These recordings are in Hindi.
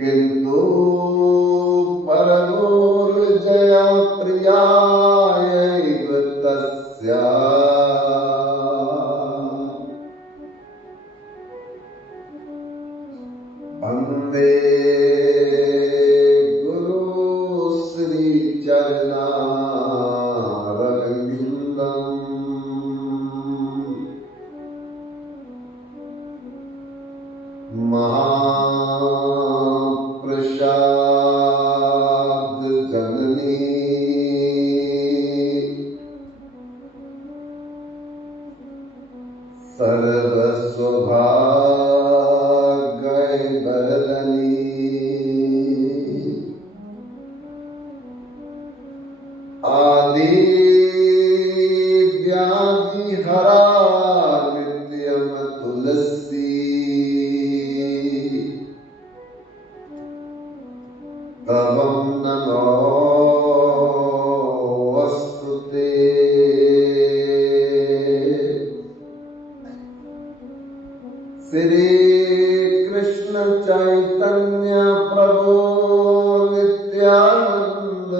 किन्तु परमोर्जया प्रियायैव तस्या वन्दे गुरु श्रीचरणारविन्दम्। महाप्रसाद जननी सर्वसौभाग्यवरदनी आदि व्याधि हरा नित्यम तुलसी तवं नमोऽस्तुते। श्री कृष्ण चैतन्य प्रभु नित्यानंद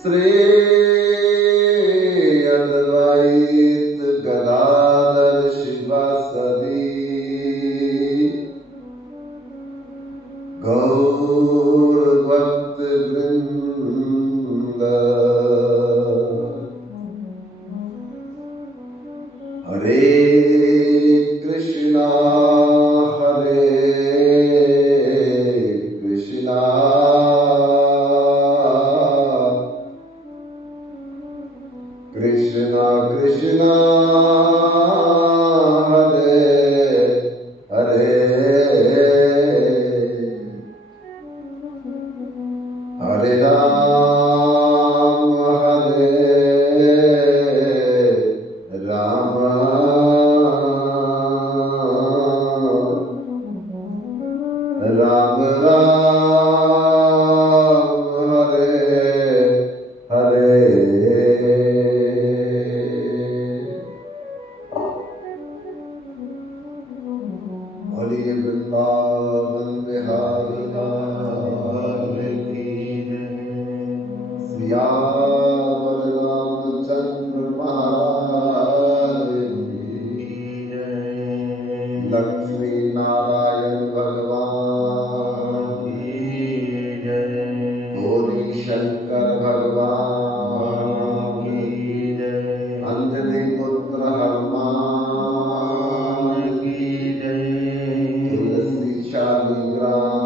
श्री अद्वैत गदाधर शिवासदि गौर भक्त वृंद। हरे कृष्णा कृष्णा कृष्णा कृष्णा हरे हरे हरे राम राम राम हरे बोलिए वृंदावन बिहारी लाल की सियावर रामचंद्र महाराज की लक्ष्मी नारायण भगवान की गौरी शंकर भगवान की अंजनी पुत्र हनुमान की तुलसी शालिग्राम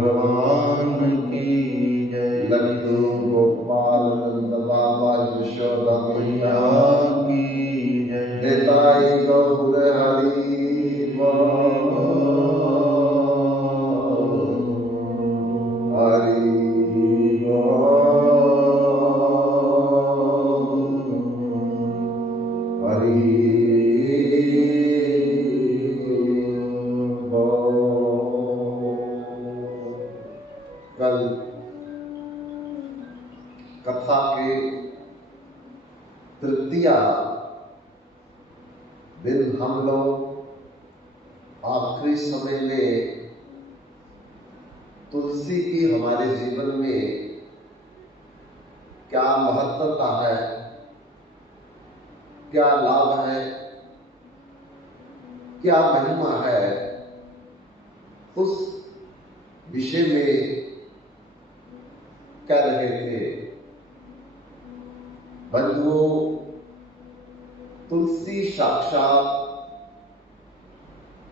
भगवान की लड्डू गोपाल नंद बाबा यशोदा मैया की निताई गौर हरि हरि हरि। कल कथा के तृतीया दिन हम लोग आखिरी समय में तुलसी की हमारे जीवन में क्या महत्वता है, क्या लाभ है, क्या महिमा है, उस विषय में कह रहे थे। बंधुओं, तुलसी साक्षात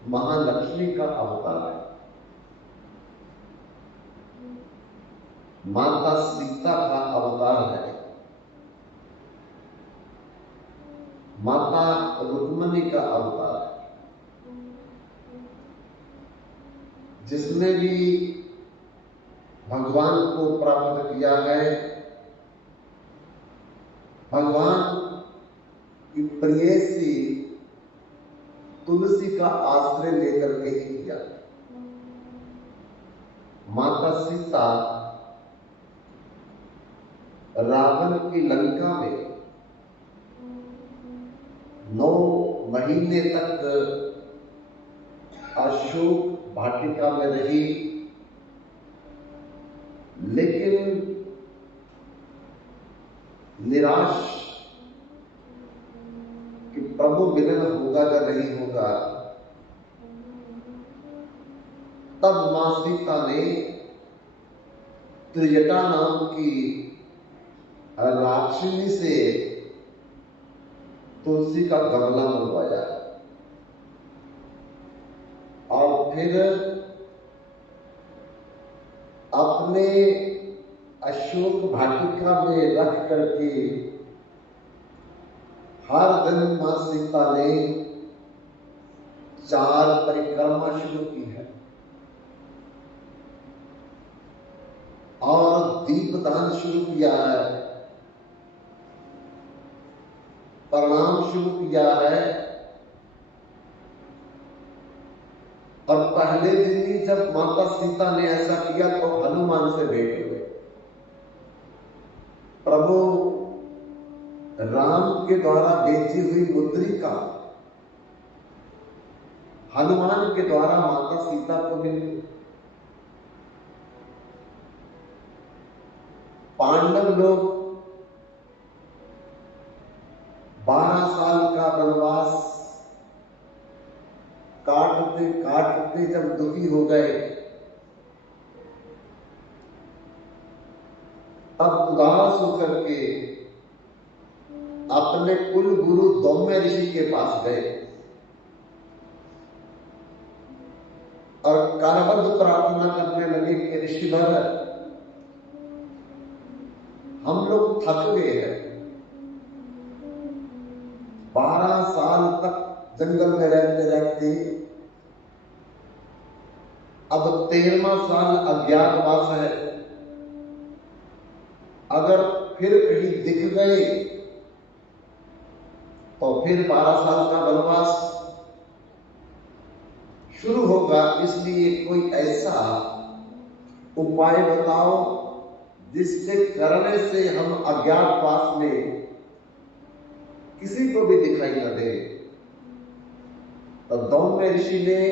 महालक्ष्मी का अवतार है। माता सीता का अवतार है। माता रुक्मिणी का अवतार है। जिसने भी भगवान को प्राप्त किया है, भगवान की प्रेयसी तुलसी का आश्रय लेकर के ही किया। माता सीता रावण की लंका में महीने तक अशोक वाटिका में रही, लेकिन निराश कि प्रभु मिलन होगा या नहीं होगा, तब मां सीता ने त्रिजटा नाम की राक्षिणी से तुलसी का गमला मंगवाया और फिर अपने अशोक वाटिका में रख करके हर दिन मां सीता ने 4 परिक्रमा शुरू की है और दीपदान शुरू किया है, प्रणाम शुरू किया है। और पहले दिन ही जब माता सीता ने ऐसा किया तो हनुमान से भेंट हुए। प्रभु राम के द्वारा भेजी हुई मुद्रिका हनुमान के द्वारा माता सीता को मिली। पांडव लोग 12 साल का वनवास काटते काटते जब दुखी हो गए, तब उदास होकर के अपने कुल गुरु दौम्य ऋषि के पास गए और करबद्ध प्रार्थना करने लगे कि ऋषिवर, हम लोग थक गए हैं, 12 साल तक जंगल में रहते रहते अब 13वां साल अज्ञातवास है। अगर फिर कहीं दिख गए तो फिर 12 साल का वनवास शुरू होगा। इसलिए कोई ऐसा उपाय बताओ जिससे करने से हम अज्ञातवास में किसी को भी दिखाई न दे। तो दौम्य ऋषि ने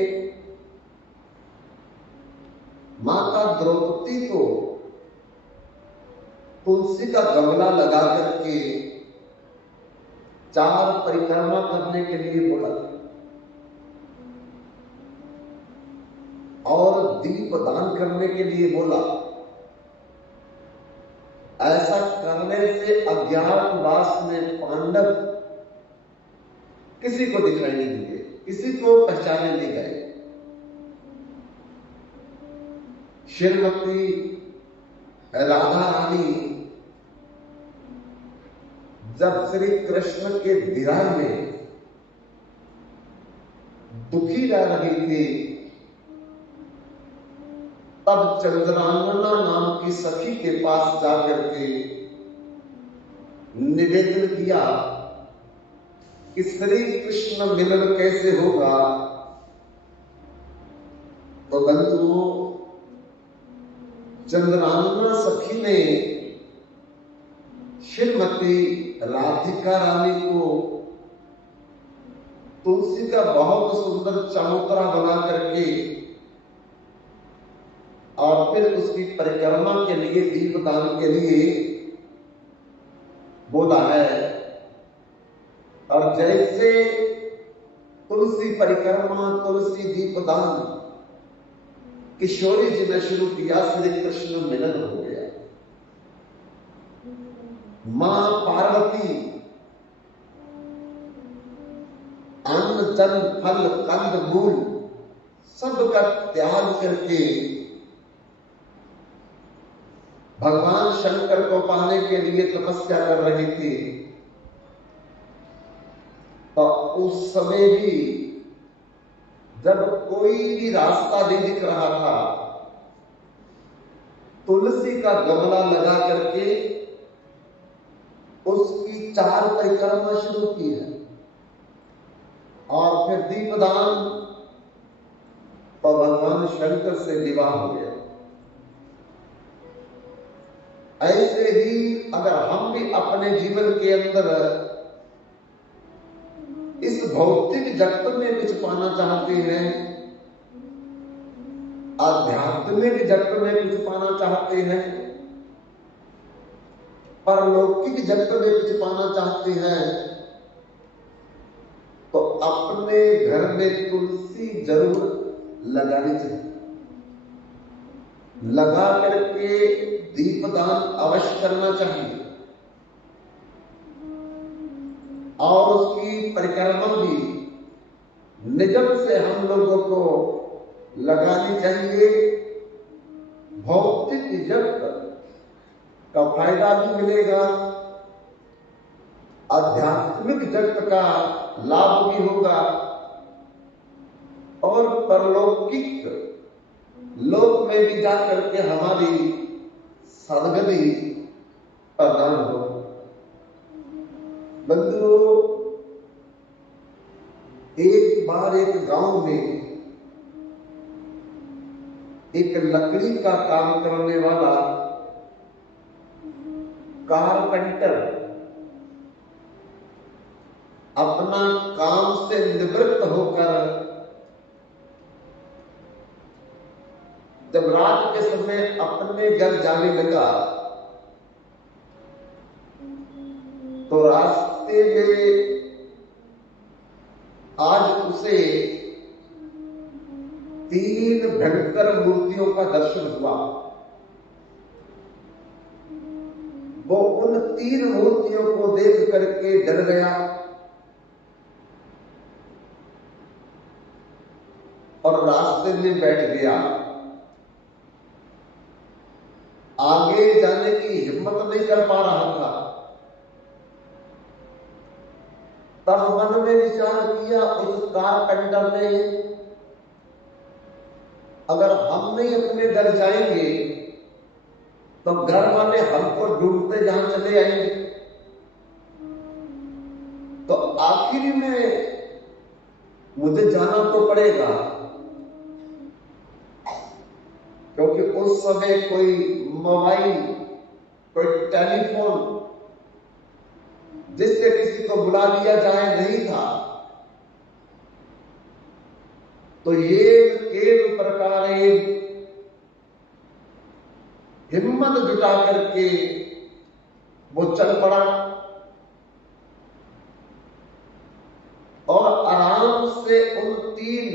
माता द्रौपदी को तुलसी का गमला लगा करके 4 परिक्रमा करने के लिए बोला और दीप दान करने के लिए बोला। ऐसा करने से अज्ञातवास में पांडव किसी को दिखाई नहीं दिए, किसी को पहचाने नहीं गए। श्रीमती राधा रानी जब श्री कृष्ण के विरह में दुखी रह रही थी, तब चंद्रांगना नाम की सखी के पास जाकर के निवेदन किया कि श्री कृष्ण मिलन कैसे होगा। तो बंधुओं, चंद्रांगना सखी ने श्रीमती राधिका रानी को तुलसी का बहुत सुंदर चबूतरा बना करके और फिर उसकी परिक्रमा के लिए, दीपदान के लिए बोला है। और जैसे तुलसी परिक्रमा, तुलसी दीपदान किशोरी जी ने शुरू किया, श्री कृष्ण मिलन हो गया। मां पार्वती अन्न जल फल कंद मूल सबका त्याग करके भगवान शंकर को पाने के लिए तपस्या कर रही थी। तो उस समय भी जब कोई भी रास्ता नहीं दिख रहा था, तुलसी का गमला लगा करके उसकी 4 परिक्रमा शुरू की है और फिर दीपदान, तो भगवान शंकर से विवाह हो गया। ऐसे ही अगर हम भी अपने जीवन के अंदर इस भौतिक जगत में कुछ पाना चाहते हैं, आध्यात्मिक जगत में कुछ पाना चाहते हैं, परलौकिक जगत में कुछ पाना चाहते हैं, तो अपने घर में तुलसी जरूर लगानी चाहिए। लगा करके दीपदान अवश्य करना चाहिए और उसकी परिक्रमा भी निजम से हम लोगों को लगानी चाहिए। भौतिक जगत का फायदा भी मिलेगा, आध्यात्मिक जगत का लाभ भी होगा और परलौकिक लोक में भी जाकर के हमारी सदगति प्रदान हो। बंधुओं, एक बार एक गांव में एक लकड़ी का काम करने वाला कारपेंटर अपना काम से निवृत्त होकर जब रात के समय अपने घर जाने लगा तो रास्ते में आज उसे 3 भयंकर मूर्तियों का दर्शन हुआ। वो उन 3 मूर्तियों को देख करके डर गया और रास्ते में बैठ गया। आगे जाने की हिम्मत नहीं कर पा रहा था। तब मन में विचार किया उस कारपेंटर ने, अगर हम नहीं अपने घर जाएंगे तो घर वाले हमको ढूंढते जहां चले आएंगे, तो आखिर में मुझे जाना तो पड़ेगा, क्योंकि उस समय कोई मोबाइल, कोई टेलीफोन जिससे किसी को बुला लिया जाए नहीं था। तो ये एक प्रकार हिम्मत जुटा करके वो चल पड़ा और आराम से उन 3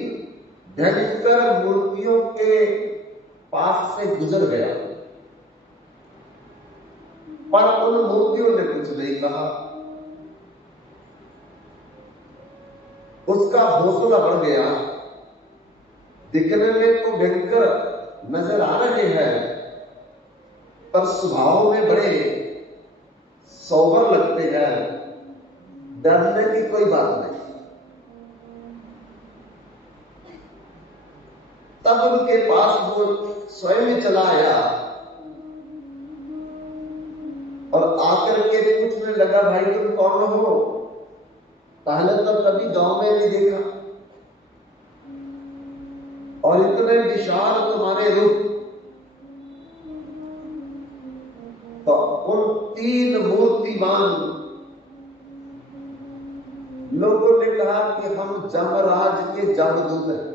भयंकर मूर्तियों के पास से गुजर गया। पर उन मूर्तियों ने कुछ नहीं कहा। उसका हौसला बढ़ गया। दिखने में तो भयंकर नजर आ रहे हैं, पर स्वभाव में बड़े सोबर लगते हैं। डरने की कोई बात नहीं। तब उनके पास वो स्वयं चला आया और आकर के पूछने लगा, भाई तुम कौन हो? पहले तो कभी गांव में नहीं देखा और इतने विशाल तुम्हारे रूप। तो उन 3 मूर्तिमान लोगों ने कहा कि हम जमराज के जमदूत हैं।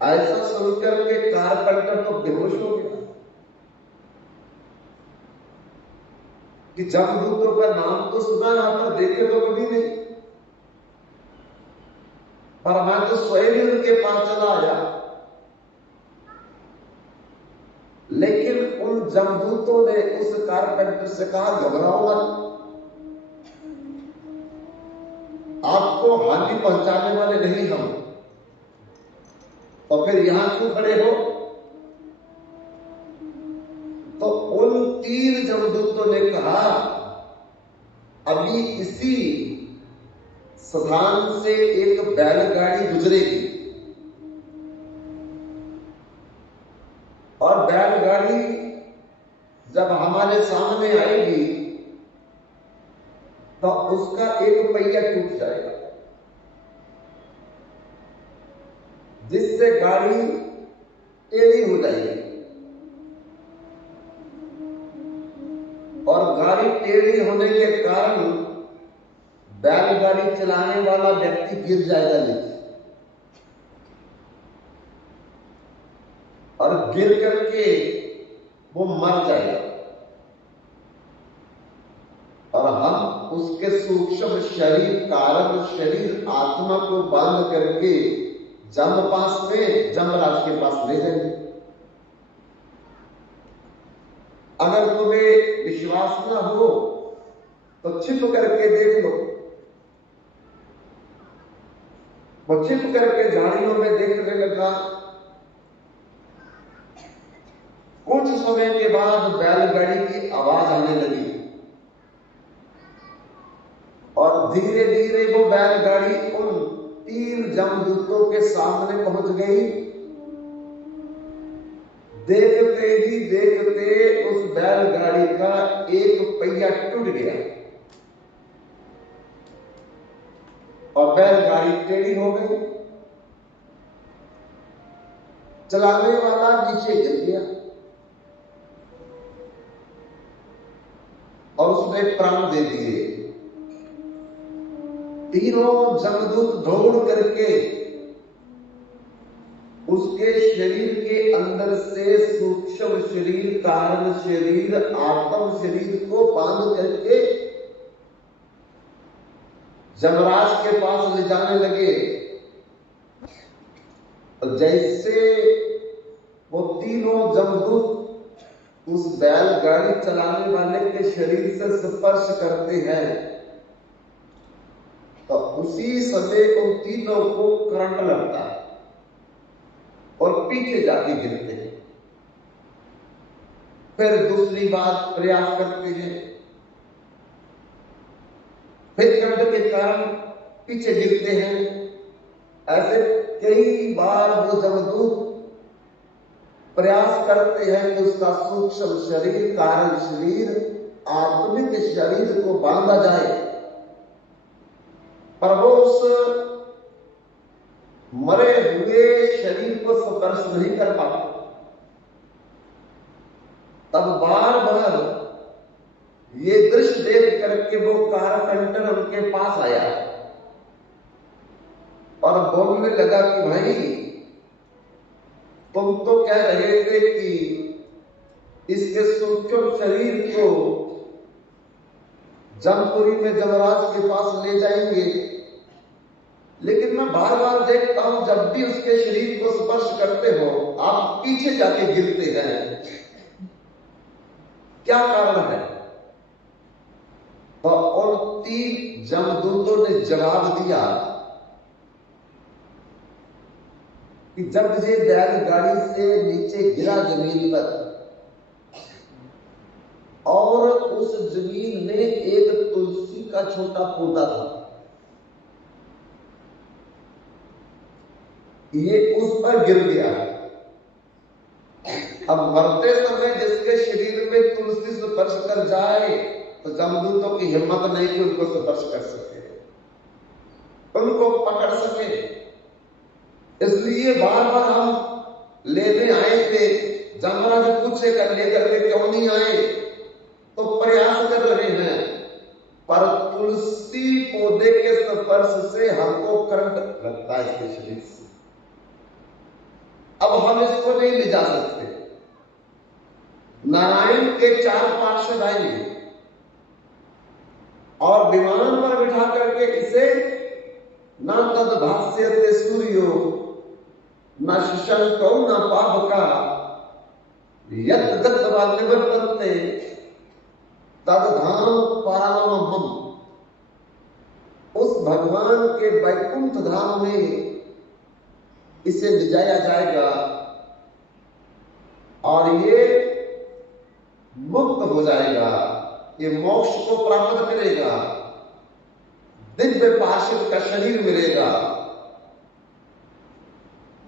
ऐसा सुनकर के कारपेंटर तो बेहोश हो गया कि जमदूतों का नाम तो सुना, यहां पर देखे तो कभी नहीं, पर मैं तो स्वयं उनके पास चला आया। लेकिन उन जमदूतों ने उस कारपेंटर से कहा, घबराओ मत, आपको हानि पहुंचाने वाले नहीं हम, और फिर यहां क्यों खड़े हो? तो उन 3 जमदूतों ने कहा, अभी इसी स्थान से एक बैलगाड़ी गुजरेगी और बैलगाड़ी जब हमारे सामने आएगी तो उसका एक पहिया टूट जाएगा, जिससे गाड़ी टेढ़ी हो जाएगी और गाड़ी टेढ़ी होने के कारण बैलगाड़ी चलाने वाला व्यक्ति गिर जाएगा नीचे और गिर करके वो मर जाएगा, और हम उसके सूक्ष्म शरीर कारण शरीर आत्मा को बांध करके जमराज के पास ले जाएंगे। अगर तुम्हें विश्वास न हो तो छिप करके देख लो। वो छिप करके झाड़ियों में देखने लगा। कुछ समय के बाद बैलगाड़ी की आवाज आने लगी और धीरे धीरे वो बैलगाड़ी उन 3 जमदूतों के सामने पहुंच गई। देखते ही देखते उस बैलगाड़ी का एक पहिया टूट गया और बैलगाड़ी टेढ़ी हो गई। चलाने वाला नीचे गिर गया और उसने प्राण दे दिए। तीनों जमदूत दौड़ करके उसके शरीर के अंदर से सूक्ष्म शरीर कारण शरीर आत्म शरीर को बांध करके जमराज के पास ले जाने लगे। और जैसे वो तीनों जमदूत उस बैलगाड़ी चलाने वाले के शरीर से स्पर्श करते हैं तो उसी समय उन तीनों को करंट लगता है और पीछे जाके गिरते हैं। फिर दूसरी बार प्रयास करते हैं, फिर करंट के कारण पीछे गिरते हैं। ऐसे कई बार वो जमदूत प्रयास करते हैं कि उसका सूक्ष्म शरीर कारण शरीर आत्मिक शरीर को बांधा जाए, पर वो उस मरे हुए शरीर को स्पर्श नहीं कर पाते। तब बार बार ये दृश्य देख करके वो कारपेंटर उनके पास आया और बोलने लगा कि भाई तुम तो कह रहे थे कि इसके सूक्ष्म शरीर को जमपुरी में जमराज के पास ले जाएंगे, लेकिन मैं बार बार देखता हूं जब भी उसके शरीर को स्पर्श करते हो आप पीछे जाके गिरते हैं, क्या कारण है? तो उन 3 जमदूतों ने जवाब दिया कि जब ये बैलगाड़ी से नीचे गिरा जमीन पर और उस जमीन में एक तुलसी का छोटा पौधा था, ये उस पर गिर गया। अब मरते समय जिसके शरीर में तुलसी स्पर्श कर जाए तो जमदूतों की हिम्मत नहीं कि उनको स्पर्श कर सके, उनको पकड़ सके। इसलिए बार बार हम लेने आए थे, जमराज पूछे कर लेकर के क्यों नहीं आए, तो प्रयास कर रहे हैं, पर तुलसी पौधे के स्पर्श से हमको करंट लगता है इसके शरीर से। अब हम इसको नहीं ले जा सकते। नारायण के 4 पार्षद आएंगे और विमान पर बिठा करके इसे न तद भाष्यते सूर्यो न शशंको न पावका यद गत्वा निवर्तन्ते तद धाम परमम। उस भगवान के वैकुंठ धाम में इसे ले जाया जाएगा और ये मुक्त हो जाएगा, ये मोक्ष को प्राप्त करेगा, दिव्य पार्षद का शरीर मिलेगा।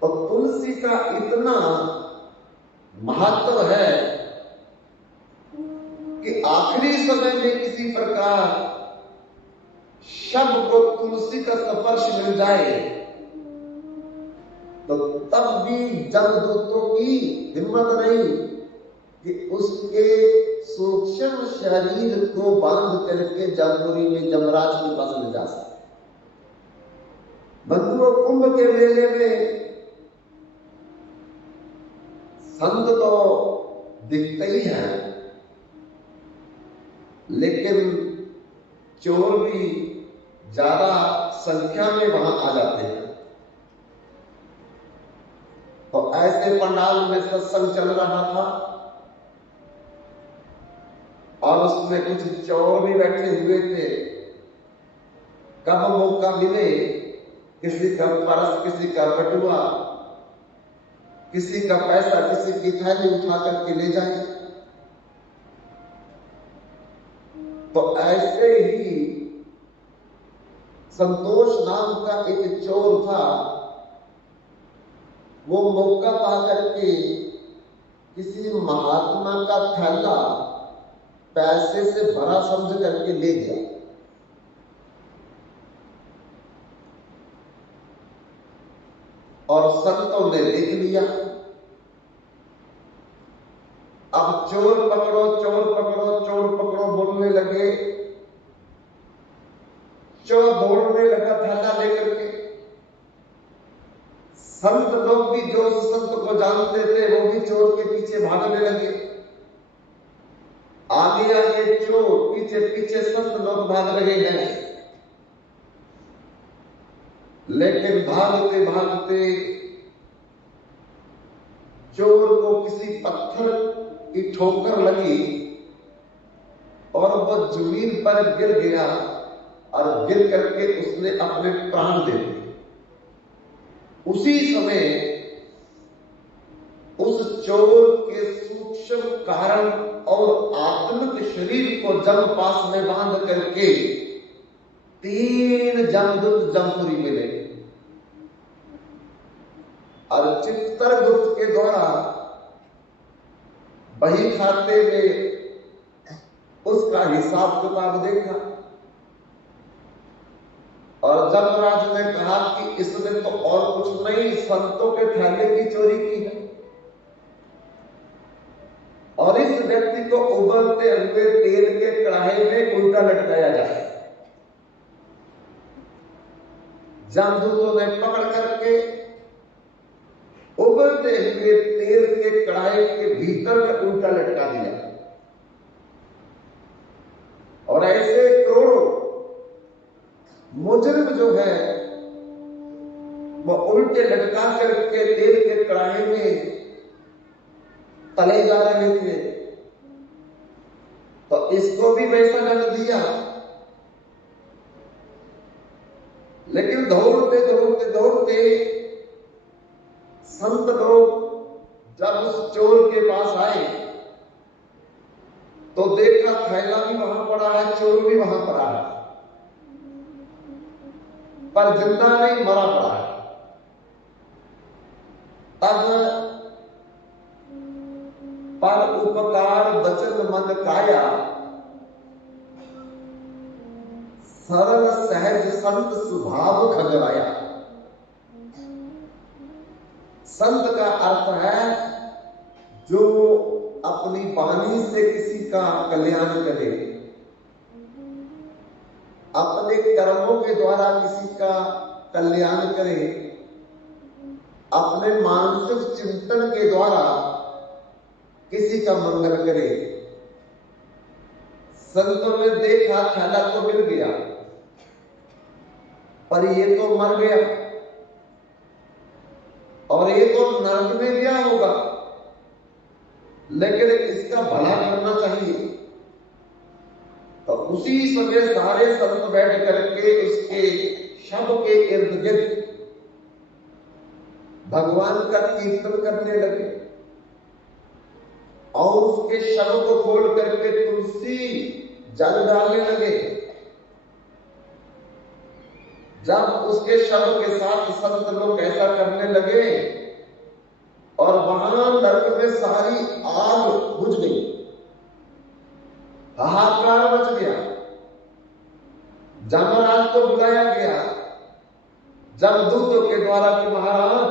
और तुलसी का इतना महत्व है कि आखिरी समय में किसी प्रकार शब्द को तुलसी का स्पर्श मिल जाए तो तब भी जमदूतों की हिम्मत नहीं कि उसके सूक्ष्म शरीर को बांध करके जमपुरी में जमराज के पास ले जा सके। बंधुओं, कुंभ के मेले में संत तो दिखते ही हैं, लेकिन चोर भी ज्यादा संख्या में वहां आ जाते हैं। तो ऐसे पंडाल में सत्संग चल रहा था और उसमें कुछ चोर भी बैठे हुए थे। कब मौका मिले, किसी का परस, किसी का बटुआ, किसी का पैसा, किसी की थैली उठा करके ले जाए। तो ऐसे ही संतोष नाम का एक चोर था। वो मौका पाकर के किसी महात्मा का थैला पैसे से भरा समझ करके ले गया। और संतों ने देख लिया। अब चोर पकड़ो, चोर पकड़ो, चोर पकड़ो बोलने लगे। चोर दौड़ने लगा थैला लेकर के। संत लोग भी जो उस संत को जानते थे वो भी चोर के पीछे भागने लगे। आगे आगे चोर, पीछे पीछे संत लोग भाग रहे हैं। लेकिन भागते भागते चोर को किसी पत्थर की ठोकर लगी और वह जमीन पर गिर गया और गिर करके उसने अपने प्राण दे दिए। उसी समय उस चोर के सूक्ष्म कारण और आत्मिक शरीर को जमपास में बांध करके 3 जमदूत जमपुरी मिले और चित्रगुप्त के द्वारा बही खाते में उसका हिसाब किताब देखा और जमराज ने कहा कि इसने तो और कुछ नहीं, संतों के थैले की चोरी की है और इस व्यक्ति को उबलते हुए तेल के कढ़ाई में उल्टा लटकाया जाए। जमदूतों ने पकड़ करके उबलते हुए तेल के कढ़ाई के भीतर में उल्टा लटका दिया और ऐसे करोड़ों मुजरिम जो है वो उल्टे लटका करके तेल के कढ़ाई में तले जा रहे थे। तो इसको भी वैसा दंड दिया। लेकिन दौड़ते दौड़ते दौड़ते संत लोग जब उस चोर के पास आए तो देखा थैला भी वहां पड़ा है, चोर भी वहां पड़ा है, पर जिंदा नहीं, मरा पड़ा है। तब पर उपकार बचन मन काया, सरल सहज संत स्वभाव खगराया। संत का अर्थ है जो अपनी वाणी से किसी का कल्याण करे, अपने कर्मों के द्वारा किसी का कल्याण करे, अपने मानसिक चिंतन के द्वारा किसी का मंगल करे। संतों ने देखा थैला तो मिल गया पर ये तो मर गया और ये तो नरक में गया होगा, लेकिन इसका भला करना चाहिए। तो उसी समय सारे संत बैठ करके उसके शव के इर्द गिर्द भगवान का कीर्तन करने लगे और उसके शव को खोल करके तुलसी जल डालने लगे। जब उसके शव के साथ संत लोग ऐसा करने लगे और वहां नरक में सारी आग बुझ गई, हाहाकार मच गया। जमराज को बुलाया गया जमदूतों के द्वारा कि महाराज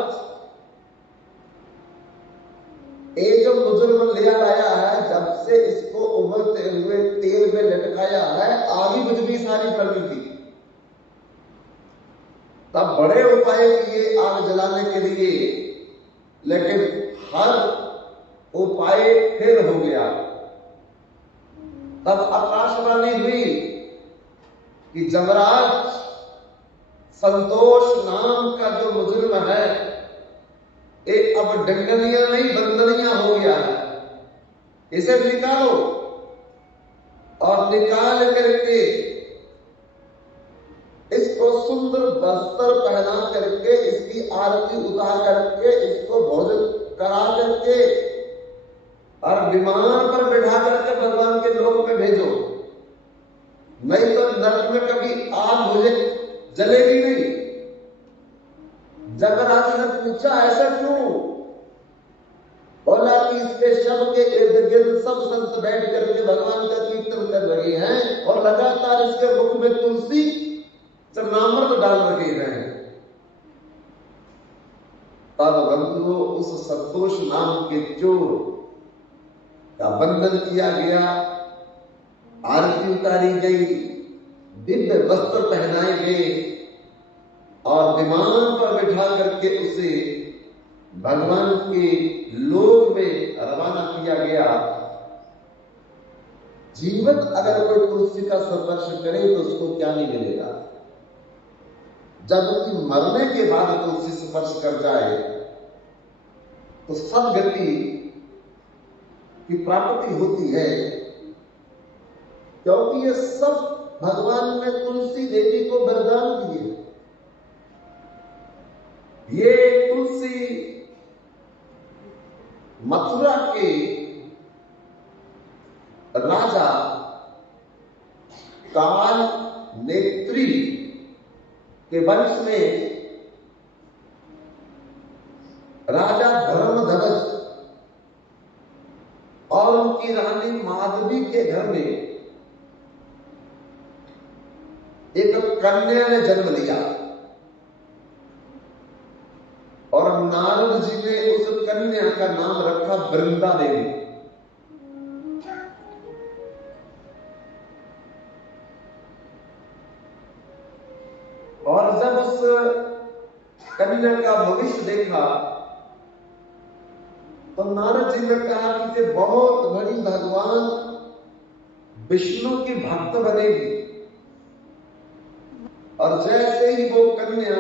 ये जो बुजुर्ग ले आया है, जब से इसको उबलते हुए तेल में लटकाया है, आग ही बुझ भी सारी फैली थी। तब बड़े उपाय किए आग जलाने के लिए, लेकिन हर उपाय फेल हो गया। तब आकाशवाणी हुई कि जमराज संतोष नाम का जो मुजुर्म है, एक अब डंगलियां नहीं बंदनियां हो गया है, इसे निकालो। और निकाल करके इसको सुंदर वस्त्र पहना करके, इसकी आरती उतार करके, इसको भोजन करा करके और विमान पर बैठा करके भगवान के लोक में भेजो, नहीं तो नरक में कभी आग मुझे जलेगी नहीं। जमराज ने पूछा ऐसा क्यों? बोला कि इसके शव के इर्द गिर्द सब संत बैठ करके भगवान का कीर्तन कर रहे हैं और लगातार इसके मुख में तुलसी चरणामृत डाल रहे हैं। तब बंधुओं उस संतोष नाम के चोर का बंधन किया गया, आरती उतारी गई, दिव्य वस्त्र पहनाए गए और विमान पर बैठा करके उसे भगवान के लोक में रवाना किया गया। जीवित अगर कोई तुलसी का स्पर्श करे तो उसको क्या नहीं मिलेगा, जबकि मरने के बाद तुलसी स्पर्श कर जाए तो सदगति की प्राप्ति होती है। क्योंकि ये सब भगवान ने तुलसी देवी को वरदान दिए। ये तुलसी मथुरा के राजा काल नेत्री के वंश में राजा धर्मध्वज और उनकी रानी माधवी के घर में एक कन्या ने जन्म लिया और नारद जी ने उस कन्या का नाम रखा वृंदा देवी। और जब उस कन्या का भविष्य देखा तो नारद जी ने कहा कि बहुत बड़ी भगवान विष्णु की भक्त बनेगी। और जैसे ही वो कन्या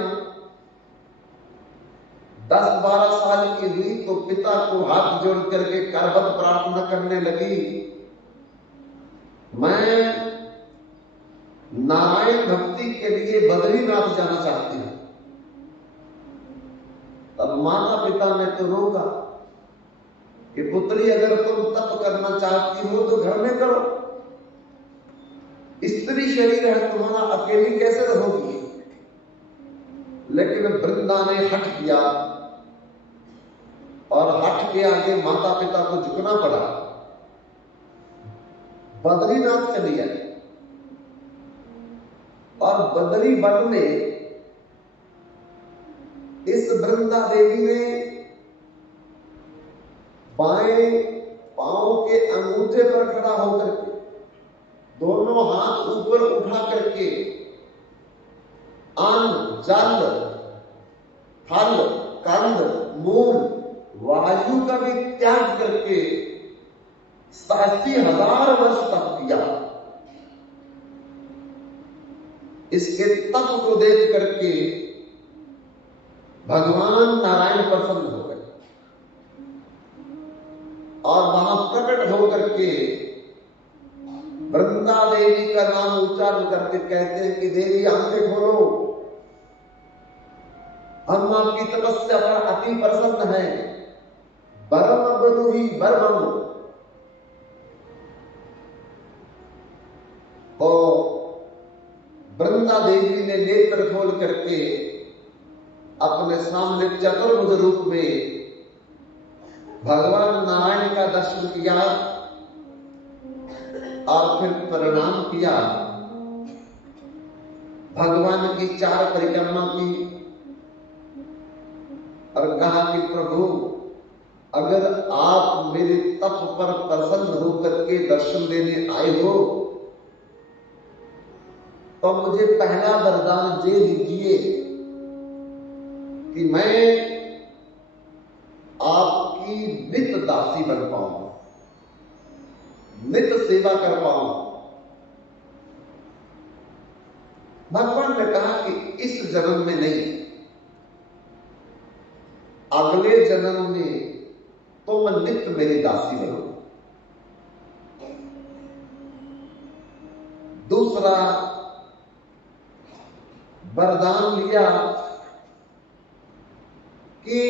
10-12 साल की हुई तो पिता को हाथ जोड़ करके करबद्ध प्रार्थना करने लगी, मैं नारायण भक्ति के लिए बद्रीनाथ जाना चाहती हूं। तब माता पिता ने तो रोका कि पुत्री अगर तुम तप करना चाहती हो तो घर में करो, स्त्री शरीर है तुम्हारा, अकेली कैसे रहोगी। लेकिन वृंदा ने हट किया और हट के आगे माता पिता को झुकना पड़ा, बद्रीनाथ चली आई। और बद्री वन में इस वृंदा देवी ने बाएं पांव के अंगूठे पर खड़ा होकर के दोनों हाथ ऊपर उठा करके अन्न, जल, फल, कंद, मूल, वायु का भी त्याग करके 80,000 वर्ष तप किया। इसके तप को देख करके भगवान नारायण प्रसन्न हो गए और वहां प्रकट होकर के वृंदा देवी का नाम उच्चारण करके कहते हैं कि देवी आंखें खोलो, हम आपकी तपस्या पर अति प्रसन्न हैं, बरम बरुही बरम। तो वृंदा देवी ने नेत्र खोल करके अपने सामने चतुर्भुज रूप में भगवान नारायण का दर्शन किया और फिर प्रणाम किया, भगवान की 4 परिक्रमा की और कहा कि प्रभु अगर आप मेरे तप पर प्रसन्न होकर के दर्शन देने आए हो तो मुझे पहला वरदान दे दीजिए कि मैं आपकी नित दासी बन पाऊं, नित सेवा कर पाऊं। भगवान ने कहा कि इस जन्म में नहीं, अगले जन्म में तुम नित मेरी दासी बनो। दूसरा वरदान लिया कि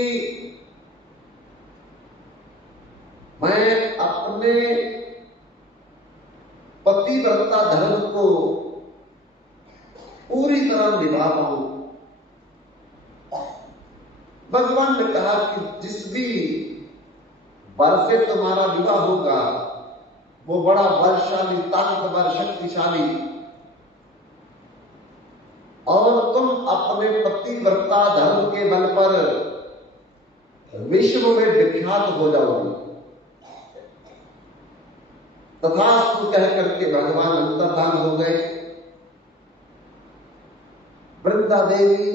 मैं अपने पतिव्रता धर्म को पूरी तरह निभा पाऊं। भगवान ने कहा कि जिस भी वर से तुम्हारा विवाह होगा वो बड़ा बलशाली, ताकतवर, शक्तिशाली, और तुम अपने पतिव्रता धर्म के बल पर विश्व में विख्यात हो जाओगे। तथास्तु कह करके भगवान अंतर्धान हो गए। वृंदा देवी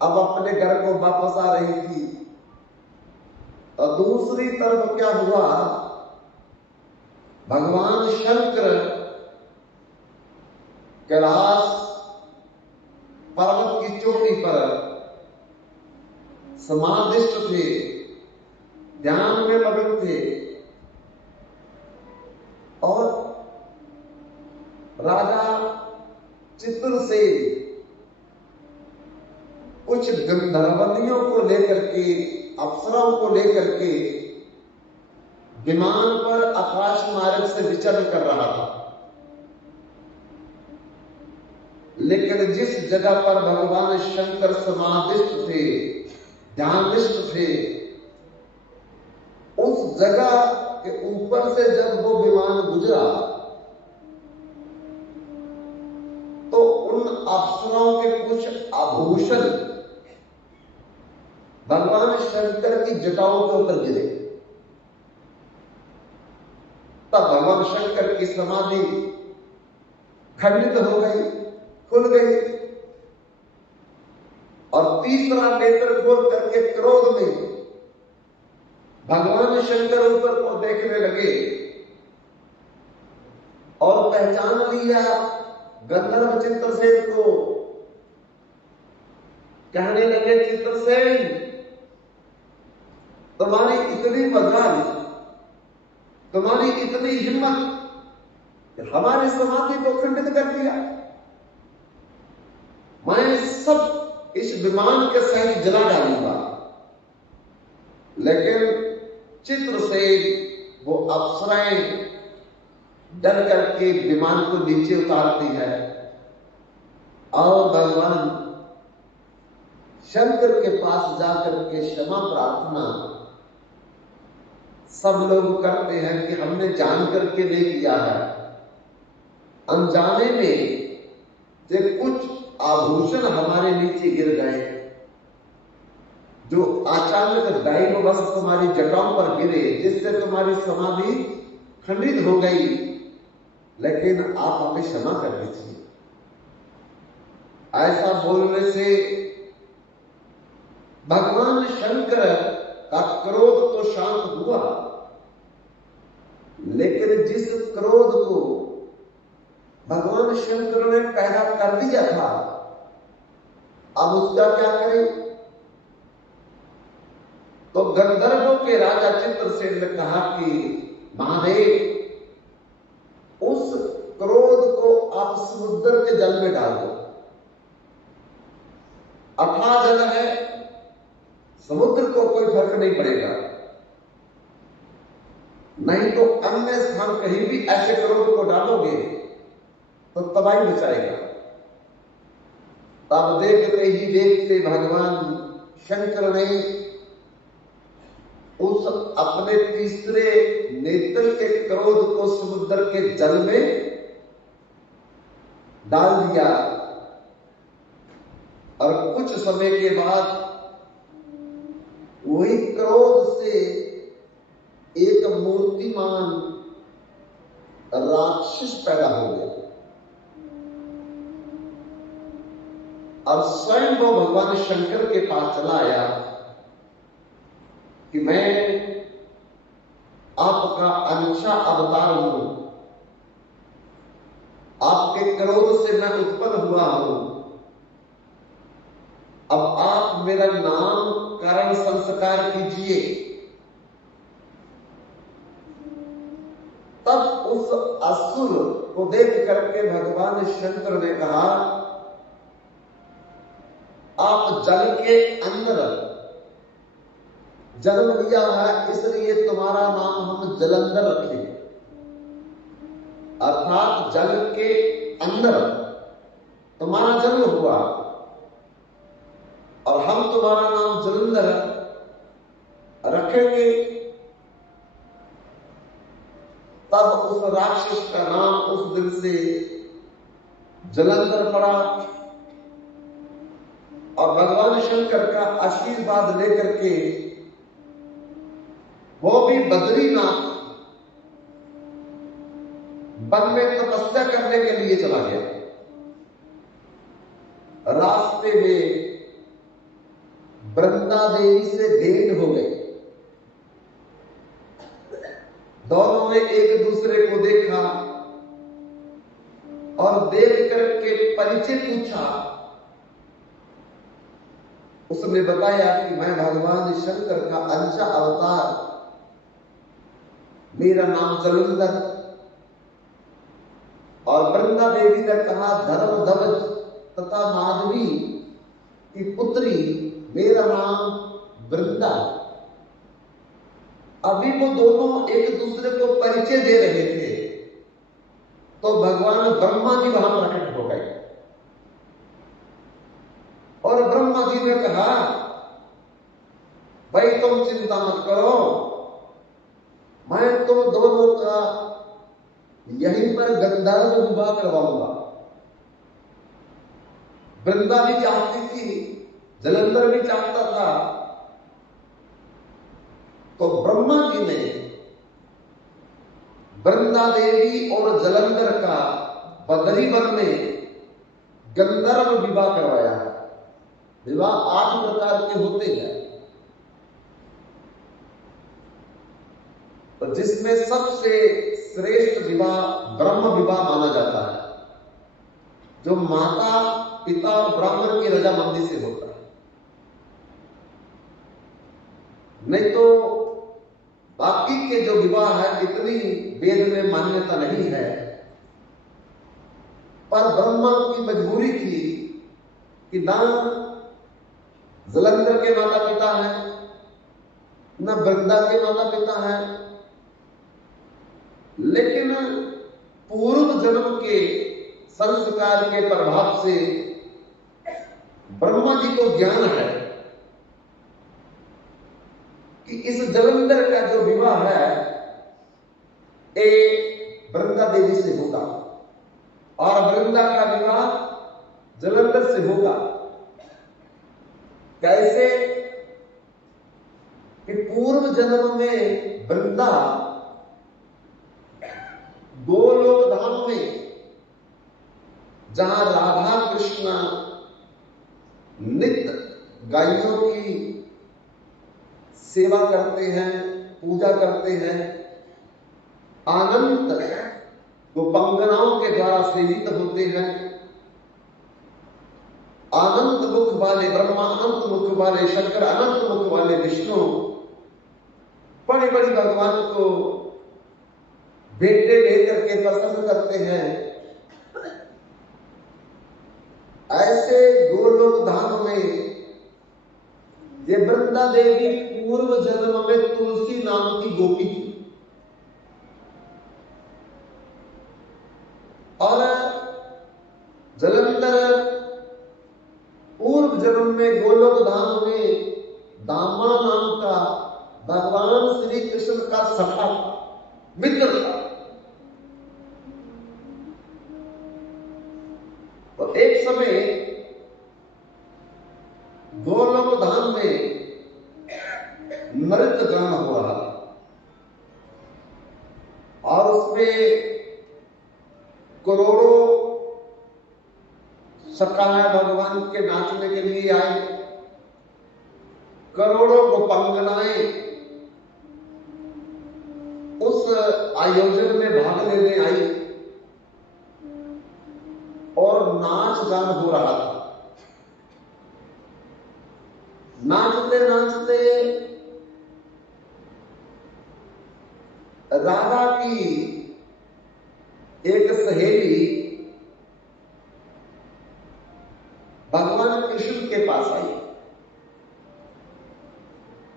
अब अपने घर को वापस आ रही थी और दूसरी तरफ क्या हुआ, भगवान शंकर कैलाश पर्वत की चोटी पर समाधिष्ठ थे, ध्यान में मग्न थे, और राजा चित्रसेन कुछ गंधर्वतियों को लेकर के, अप्सराओं को लेकर के विमान पर आकाश मार्ग से विचरण कर रहा था। लेकिन जिस जगह पर भगवान शंकर समाधिष्ठ थे, ध्याननिष्ठ थे, उस जगह के ऊपर से जब वो विमान गुजरा तो उन अप्सराओं के कुछ आभूषण भगवान शंकर की जटाओं के ऊपर गिरे। तब भगवान शंकर की समाधि खंडित हो गई, खुल गई, और तीसरा नेत्र खोल करके क्रोध में भगवान शंकर ऊपर को देखने लगे और पहचान लिया गंधर्व चित्रसेन को। कहने लगे, चित्रसेन तुम्हारी इतनी मजाल, तुम्हारी इतनी हिम्मत, हमारी समाधि को खंडित कर दिया। मैं सब इस विमान के सहित जला डालूंगा। लेकिन चित्रसेन वो अप्सराएं डर करके विमान को नीचे उतारती है और भगवान शंकर के पास जाकर के क्षमा प्रार्थना सब लोग करते हैं कि हमने जान करके नहीं किया है, अनजाने में से कुछ आभूषण हमारे नीचे गिर गए जो अचानक दैववश तुम्हारी जटाओं पर गिरे, जिससे तुम्हारी समाधि खंडित हो गई। लेकिन आप हमें क्षमा कर दीजिए। ऐसा बोलने से भगवान शंकर का क्रोध तो शांत हुआ, लेकिन जिस क्रोध को भगवान शंकर ने पैदा कर दिया था, अब उसका क्या करें? तो गंधर्वों के राजा चित्रसेन ने कहा कि महादेव, उस क्रोध को आप समुद्र के जल में डाल दो। अथाह जल है, समुद्र को कोई फर्क नहीं पड़ेगा, नहीं तो अन्य स्थान कहीं भी ऐसे क्रोध को डालोगे तो तबाही मचाएगा। तब देखते ही देखते भगवान शंकर ने उस अपने तीसरे नेत्र के क्रोध को समुद्र के जल में डाल दिया, और कुछ समय के बाद वही क्रोध से एक मूर्तिमान राक्षस पैदा हो गया और स्वयं वो भगवान शंकर के पास चला आया कि मैं आपका अंशा अवतार हूं, आपके क्रोध से मैं उत्पन्न हुआ हूं, अब आप मेरा नाम करण संस्कार कीजिए। तब उस असुर को देख करके भगवान शंकर ने कहा, आप जल के अंदर जन्म लिया है, इसलिए तुम्हारा नाम हम जलंधर रखेंगे। अर्थात जल के अंदर तुम्हारा जन्म हुआ और हम तुम्हारा नाम जलंधर रखेंगे। तब उस राक्षस का नाम उस दिन से जलंधर पड़ा और भगवान शंकर का आशीर्वाद लेकर के वो भी बद्रीनाथ वन में तपस्या करने के लिए चला गया। रास्ते में वृंदा देवी से भेंट हो गई। दोनों ने एक दूसरे को देखा और देख करके परिचय पूछा। उसने बताया कि मैं भगवान शंकर का अंशा अवतार, मेरा नाम जलंधर। और वृंदा देवी ने कहा, धर्म ध्वज तथा माधवी की पुत्री, मेरा नाम वृंदा। अभी वो दोनों एक दूसरे को परिचय दे रहे थे तो भगवान ब्रह्मा जी वहां प्रकट हो गए और ब्रह्मा जी ने कहा, भाई तुम चिंता मत करो, मैं तुम दोनों का यहीं पर गंधर्व विवाह करवाऊंगा। वृंदा भी चाहती थी, जलंधर भी चाहता था। तो ब्रह्मा जी ने वृंदा देवी और जलंधर का बदरी वन में गंधर्व विवाह करवाया है। विवाह 8 प्रकार के होते हैं, तो जिसमें सबसे श्रेष्ठ विवाह ब्रह्म विवाह माना जाता है, जो माता पिता और ब्राह्मण की रजामंदी से होता है। नहीं तो बाकी के जो विवाह है इतनी वेद में मान्यता नहीं है। पर ब्रह्मा की मजबूरी थी कि ना जलंधर के माता पिता है, ना वृंदा के माता पिता है, लेकिन पूर्व जन्म के संस्कार के प्रभाव से ब्रह्मा जी को ज्ञान है कि इस जलंधर का जो विवाह है ये वृंदा देवी से होगा और वृंदा का विवाह जलंधर से होगा। कैसे कि पूर्व जन्म में वृंदा गोलोक धाम में, जहां राधा कृष्ण नित्य गायों की सेवा करते हैं, पूजा करते हैं, अनंत गोपांगनाओं के द्वारा सेवित होते हैं, अनंत मुख वाले ब्रह्मा, अनंत मुख वाले शंकर, अनंत मुख वाले विष्णु बड़े बड़े भगवान को बेटे लेकर के पसंद करते हैं। ऐसे गोलोक धाम में ये वृंदा देवी पूर्व जन्म में तुलसी नाम की गोपी थी और जलंधर पूर्व जन्म में गोलोक धाम में दामा नाम का भगवान श्री कृष्ण का सखा मित्र था। तो एक समय गोलोक धाम में करोड़ों सखाएं भगवान के नाचने के लिए आए, करोड़ों गोपांगनाएं उस आयोजन में भाग लेने आई और नाच गान हो रहा था। नाचते नाचते राधा की एक सहेली भगवान कृष्ण के पास आई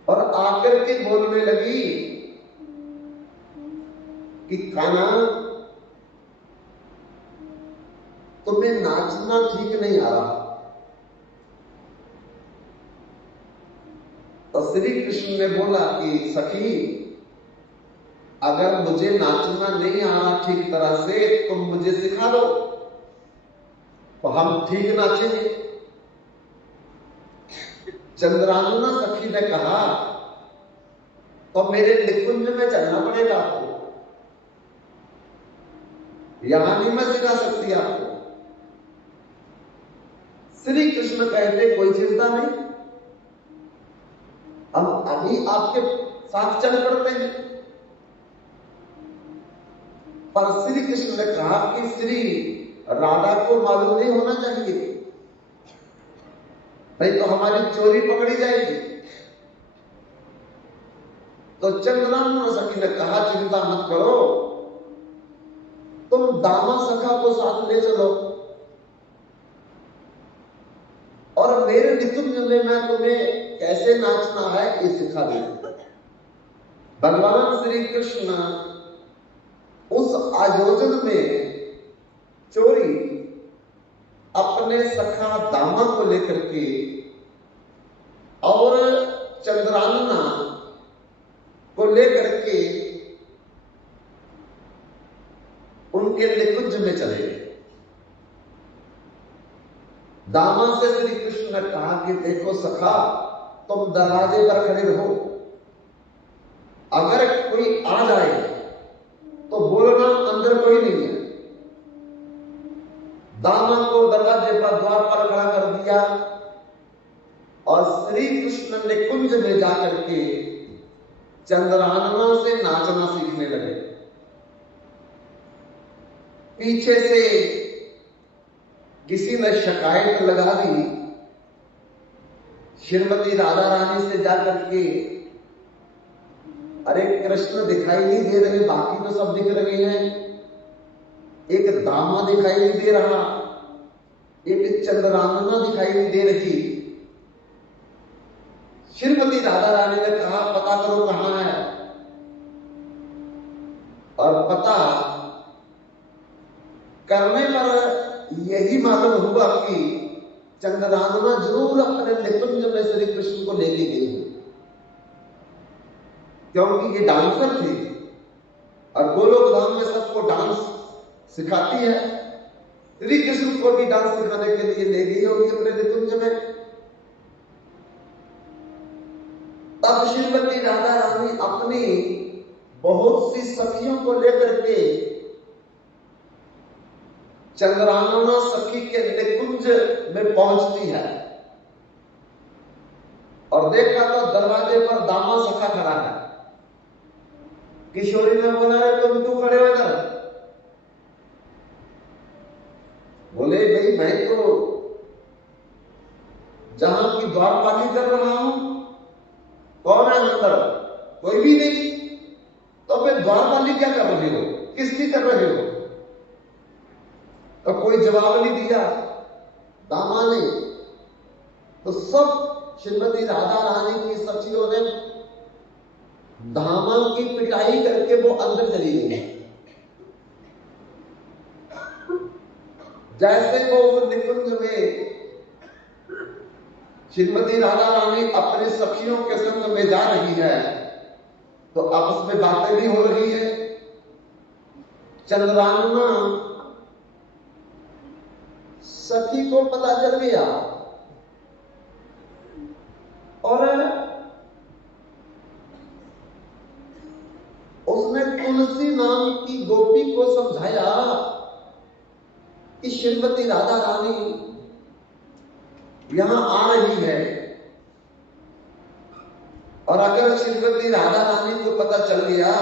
और आकर के बोलने लगी कि कान्हा, तुम्हें नाचना ठीक नहीं आ रहा। तो श्री कृष्ण ने बोला कि सखी, अगर मुझे नाचना नहीं आ रहा ठीक तरह से, तुम मुझे सिखा दो तो हम ठीक नाचेंगे। चंद्रानना सखी ने कहा, तो मेरे निकुंज में चलना पड़ेगा आपको, यहां नहीं मैं सिखा सकती आपको। श्री कृष्ण कहते, कोई चिंता नहीं, हम अभी आपके साथ चल पड़ते हैं। पर श्री कृष्ण ने कहा कि श्री राधा को मालूम नहीं होना चाहिए, नहीं तो हमारी चोरी पकड़ी जाएगी। तो चंद्रानना सखी ने कहा, चिंता मत करो, तुम दामा सखा को साथ ले चलो और मेरे निकुंज में मैं तुम्हें कैसे नाचना है ये सिखा दूंगा। भगवान श्री कृष्ण उस आयोजन में चोरी अपने सखा दामा को लेकर के और चंद्रानना को लेकर के उनके निकुंज में चले गए। दामा से श्री कृष्ण ने कहा कि देखो सखा, तुम दरवाजे पर खड़े रहो, अगर कोई आ जाए तो बोलना अंदर कोई नहीं है। दामा को दरवाजे पर द्वार पर खड़ा कर दिया और श्री कृष्ण ने कुंज में जाकर के चंद्रानना से नाचना सीखने लगे। पीछे से किसी ने शिकायत लगा दी श्रीमती राधा रानी से जाकर के, अरे कृष्ण दिखाई नहीं दे रहे, बाकी तो सब दिख रहे हैं, एक दामा दिखाई नहीं दे रहा, एक चंद्रानना दिखाई नहीं दे रही। श्रीमती राधा रानी ने कहा, पता करो कहां है। और पता करने पर यही मालूम हुआ कि चंद्रानना जरूर अपने निकुंज में श्री कृष्ण को लेके गई है, क्योंकि ये डांसर थी और गोलोक धाम में सबको डांस सिखाती है। श्री कृष्ण को भी डांस सिखाने के लिए ले गई होगी अपने निकुंज में। तब श्रीमती राधा रानी अपनी बहुत सी सखियों को लेकर के चंद्रानना सखी के निकुंज में पहुंचती है और देखा तो दरवाजे पर दामा सखा खड़ा है। किशोरी ने बोला, तुम क्यों खड़े हो इधर? बोले, भाई मैं तो जहां की द्वारपाली कर रहा हूं। कौन है अंदर? कोई भी नहीं। तो फिर द्वारपाली क्या कर रहे हो, किसकी कर रहे हो? तो कोई जवाब नहीं दिया दामा ने। तो सब श्रीमती राधा रानी की सखियों ने दामा की पिटाई करके वो अंदर चली गई। जैसे वो निकुंज में श्रीमती राधा रानी अपने सखियों के संग में जा रही है तो आपस में बातें भी हो रही है। चंद्रानना सखी को पता चल गया और उसने तुलसी नाम की गोपी को समझाया कि श्रीमती राधा रानी यहां आ रही है, और अगर श्रीमती राधा रानी को पता चल गया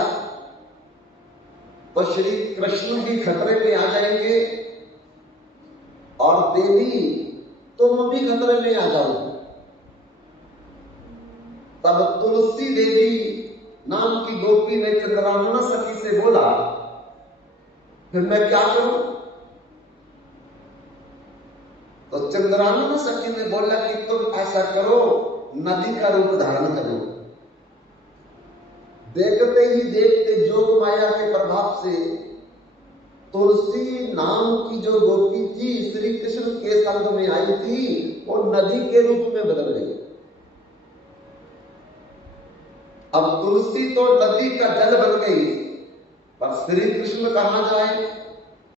तो श्री कृष्ण भी खतरे में आ जाएंगे, और देवी तुम भी खतरे में आ जाओ। तब तुलसी देवी नाम की गोपी ने चंद्रानना सखी से बोला, फिर मैं क्या करूं? तो चंद्रानना सखी ने बोला कि तुम ऐसा करो, नदी का रूप धारण करो। देखते ही देखते जोग माया के प्रभाव से तुलसी नाम की जो गोपी थी श्री कृष्ण के संग में आई थी, वो नदी के रूप में बदल गई। अब तुलसी तो नदी का जल बन गई, पर श्री कृष्ण कहां जाए?